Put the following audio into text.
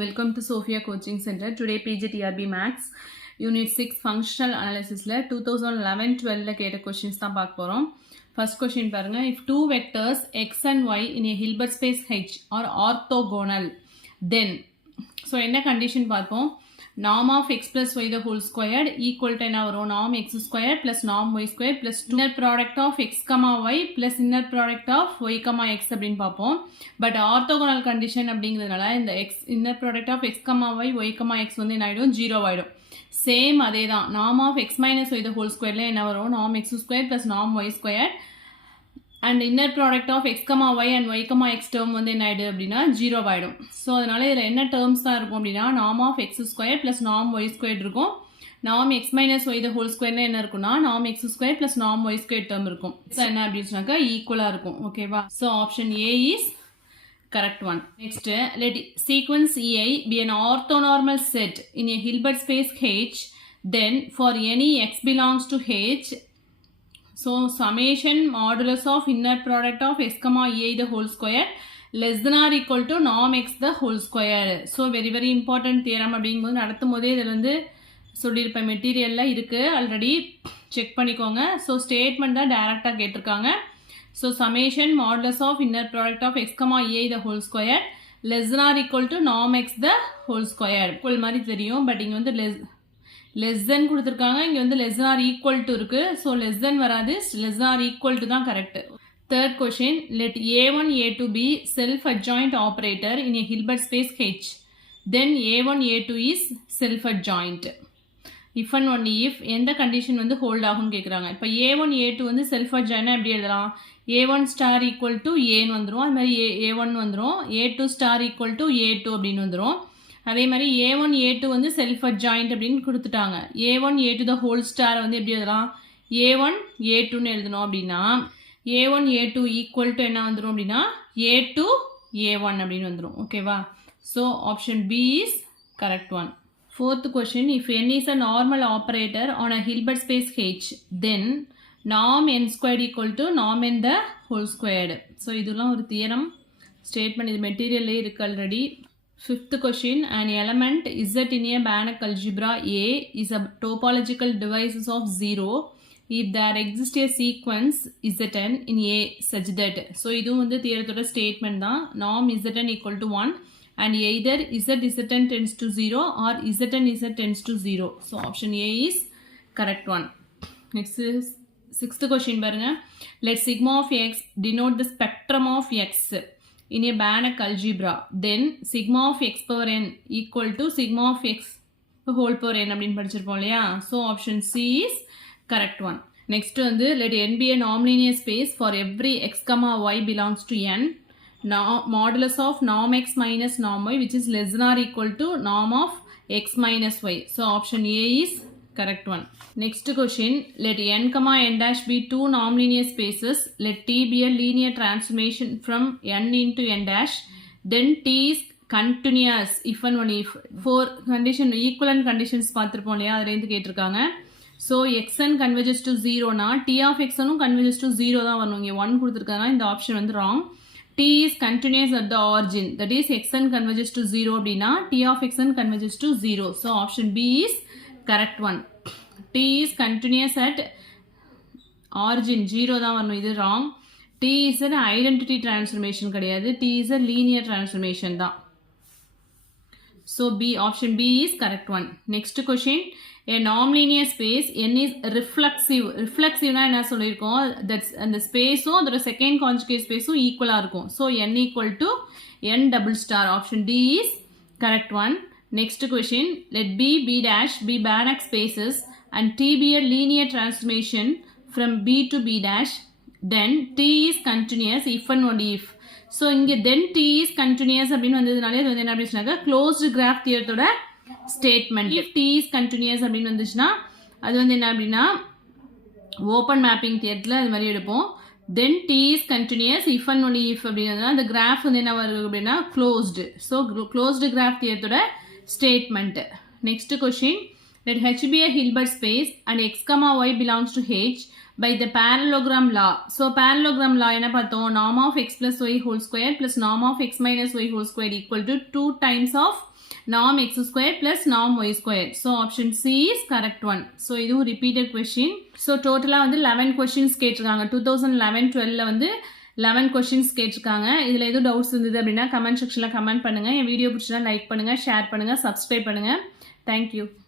Welcome to Sophia Coaching Center. Today PGTRB Maths Unit 6 Functional Analysis 2011-12 கேட்ட questions தான் பார்க்க போறோம். First question பாருங்க. If two vectors x and y in a Hilbert space H are orthogonal, then so என்ன condition பார்ப்போம். Norm of x plus y the whole squared equal to என்ன வரும்? Norm x squared plus norm y squared plus inner product of x comma y plus inner product of y comma x அப்படின்னு பார்ப்போம். But orthogonal condition அப்படிங்கிறதுனால இந்த x inner product of x comma y y comma x வந்து என்ன ஆகிடும்? 0 ஆகிடும். Same அதே தான். norm of x minus y the whole squaredல என்ன வரும்? norm x squared plus norm y squared and inner product of x comma y and y comma x term வந்து என்ன ஆயிடு அப்படின்னா 0 ஆயிடும். ஸோ அதனால இதில் என்ன டேர்ம்ஸ் தான் இருக்கும் அப்படின்னா norm of x squared plus norm y squared இருக்கும். norm x minus y the whole squaredல என்ன இருக்குன்னா norm x squared plus norm y squared term இருக்கும். ஸோ என்ன அப்படின்னு சொன்னாக்கா ஈக்குவலாக இருக்கும். ஓகேவா? So option A is correct one. Next, let sequence EI be an orthonormal set in a Hilbert space H. Then for any x belongs to H, so summation modulus of inner product of x comma EI the whole square less than or equal to norm x the whole square. So very important theorem அப்படிங்கும்போது நடத்தும் போதே இதில் வந்து சொல்லியிருப்பேன். மெட்டீரியலில் இருக்குது, already check பண்ணிக்கோங்க. So statement தான் டேரெக்டாக கேட்டிருக்காங்க. So summation modulus of inner product of x comma EI the whole square less than or equal to norm x the whole square. equal மாதிரி தெரியும், பட் இங்கே வந்து less than கொடுத்துருக்காங்க, இங்கே வந்து less than or equal to இருக்குது. So less than வராது, less than or equal to தான் correct. Third question, let A1 A2 be self-adjoint operator in a Hilbert space H. Then A1 A2 is self-adjoint. If and only if எந்த condition வந்து hold ஆகும்னு கேட்குறாங்க. இப்போ A1 A2 வந்து self-adjoint எப்படி எழுதலாம்? A1 star equal to Aன்னு வந்துடும், அது மாதிரி A1 வந்துடும். A2 star equal to A2 அப்படின்னு வந்துடும். அதே மாதிரி A1 A2 வந்து செல்ஃப் அட்ஜாயிண்ட் அப்படின்னு கொடுத்துட்டாங்க. A1 A2 the whole star வந்து எப்படி எழுதலாம்? A1 A2ன்னு எழுதணும் அப்படின்னா A1 A2 ஈக்குவல் டு என்ன வந்துடும் அப்படின்னா A2 A1 அப்படின்னு வந்துடும். ஓகேவா? So option B is correct one. Fourth question, if n is a normal operator on a Hilbert space H, then norm n squared equal to norm n the whole squared. So இதெல்லாம் ஒரு theorem statement, இது மெட்டீரியல்லே இருக்கு already. Fifth question, an element Z in a Banach algebra A is a topological divisor of 0 if there exists a sequence Zn in A such that. So இதுவும் வந்து தியரத்தோட statement தான். norm Zn equal to 1 and either Zn tends to 0 or Zn Z tends to 0. So option A is correct one. Next is sixth question பாருங்க. Let sigma of x denote the spectrum of x in a Banach algebra. Then sigma of x power n equal to sigma of x the whole power n அப்படின்னு படிச்சிருப்போம் இல்லையா? So option C is correct one. Next வந்து let n be a nonlinear space for every x comma y belongs to n. Now modulus of norm x minus norm y which is less than or equal to norm of x minus y. So option A is correct one. Next question, let n comma n dash be two nonlinear spaces. Let t be a linear transformation from n into n dash. Then t is continuous if and only if. For condition equivalent conditions பார்த்துருப்போம் இல்லையா, அதுலேருந்து கேட்டிருக்காங்க. So xn converges to 0னா t of xn converges to 0 தான் வரணும். இங்கே 1 கொடுத்துருக்காங்கன்னா இந்த option வந்து wrong. t is continuous at the origin, that is xn converges to 0 அப்படின்னா t of xn converges to 0. So option B is correct one. t is continuous at origin 0 தான் வரணும், இது wrong. t is an identity transformation கிடையாது, t is a linear transformation தான். So B, option B is correct one. Next question, a nonlinear space n is reflexive. reflexiveனா என்ன சொல்லியிருக்கோம்? That's அந்த ஸ்பேஸும் அதோட second conjugate ஸ்பேஸும் ஈக்குவலாக இருக்கும். So n equal to n double star. Option D is correct one. Next question, let B, B dash be Banach spaces and T be a linear transformation from B to B dash. Then T is continuous if and only if. So இங்கே then T is continuous அப்படின்னு வந்ததுனாலே அது வந்து என்ன அப்படின்னு சொன்னாக்க closed graph தியரத்தோட statement. if T is continuous அப்படின்னு வந்துச்சுன்னா அது வந்து என்ன அப்படின்னா ஓப்பன் மேப்பிங் தியரத்தில் அது மாதிரி எடுப்போம். then T is continuous if and only if அப்படின்னா அந்த கிராஃப் வந்து என்ன வருது அப்படின்னா க்ளோஸ்டு. ஸோ க்ளோஸ்டு கிராஃப் தியரத்தோட statement. Next question, let H be a Hilbert space and x comma y belongs to H by the parallelogram law. So parallelogram law என்ன பார்த்தோம்? norm of x plus y whole square plus norm of x minus y whole square equal to 2 times of norm x square plus norm y square. So option C is correct one. So இதுவும் repeated question. So டோட்டலாக வந்து 11 questions கேட்டிருக்காங்க. 2011-12ல வந்து 11 questions கேட்டிருக்காங்க. இதில் எதுவும் doubts இருந்தது அப்படின்னா கமெண்ட் செக்ஷனில் கமெண்ட் பண்ணுங்கள். என் வீடியோ பிடிச்சா லைக் பண்ணுங்கள், ஷேர் பண்ணுங்கள், சப்ஸ்கிரைப் பண்ணுங்கள். தேங்க்யூ.